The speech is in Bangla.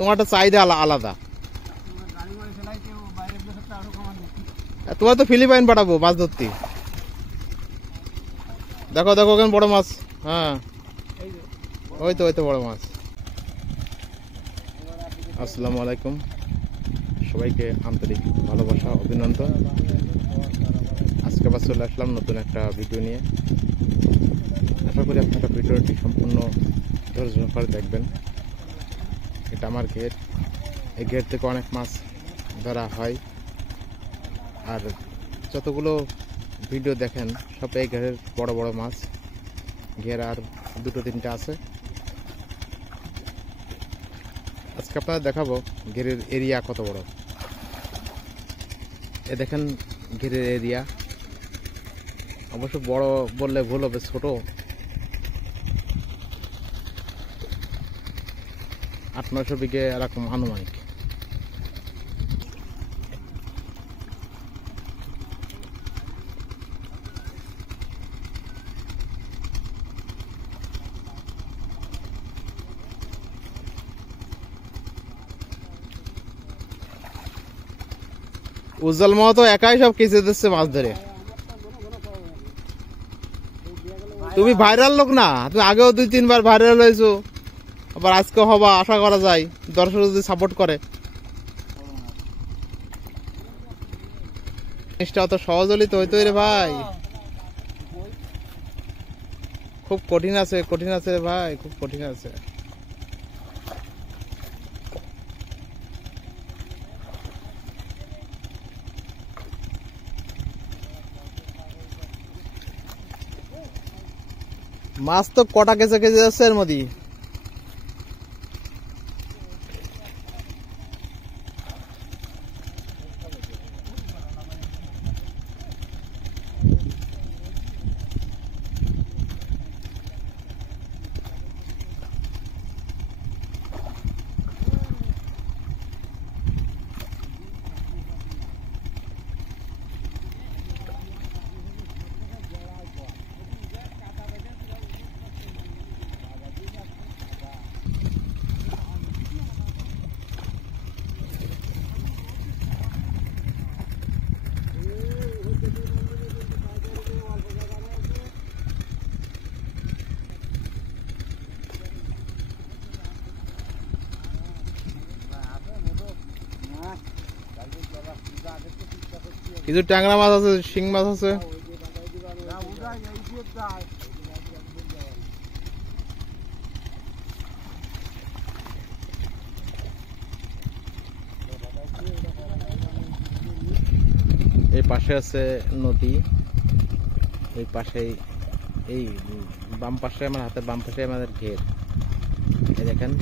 তোমারটা চাহিদা আলাদা। তোমার তো ফিলিপাইন পাঠাবো মাছ ধরতে। দেখো দেখো ওখানে বড় মাছ। হ্যাঁ ওই তো বড় মাছ। আসসালামু আলাইকুম, সবাইকে আন্তরিক ভালোবাসা অভিনন্দন। আজকে আবার চলে আসলাম নতুন একটা ভিডিও নিয়ে। আশা করি আপনারা ভিডিওটি সম্পূর্ণ ধৈর্য সহকারে দেখবেন। এটা আমার ঘের, এই ঘের থেকে অনেক মাছ ধরা হয়। আর যতগুলো ভিডিও দেখেন সব এই ঘেরের বড় বড় মাছ। ঘের আর দুটো তিনটা আছে। আজকে আপনারা দেখাবো ঘেরের এরিয়া কত বড়। এ দেখেন ঘেরের এরিয়া, অবশ্য বড় বললে ভুল হবে, ছোট। 800-900 বিঘে এরকম আনুমানিক। উজ্জ্বল মা তো একাই সব কিছু দিচ্ছে মাছ ধরে। তুমি ভাইরাল লোক না, তুমি আগেও 2-3 বার ভাইরাল হয়েছো, আবার আজকে হবা আশা করা যায়, দর্শক যদি সাপোর্ট করে। জিনিসটা অত সহজ হলেই তো হইতো রে ভাই, খুব কঠিন আছে রে ভাই, খুব কঠিন আছে। মাছ তো কটা কেজি কেজি যাচ্ছে এর মধ্যে। কিছু ট্যাংরা মাছ আছে, শিং মাছ আছে। এই পাশে আছে নদী, এই পাশে এই বাম পাশে আমার হাতের বাম পাশে আমাদের ঘের। এই দেখেন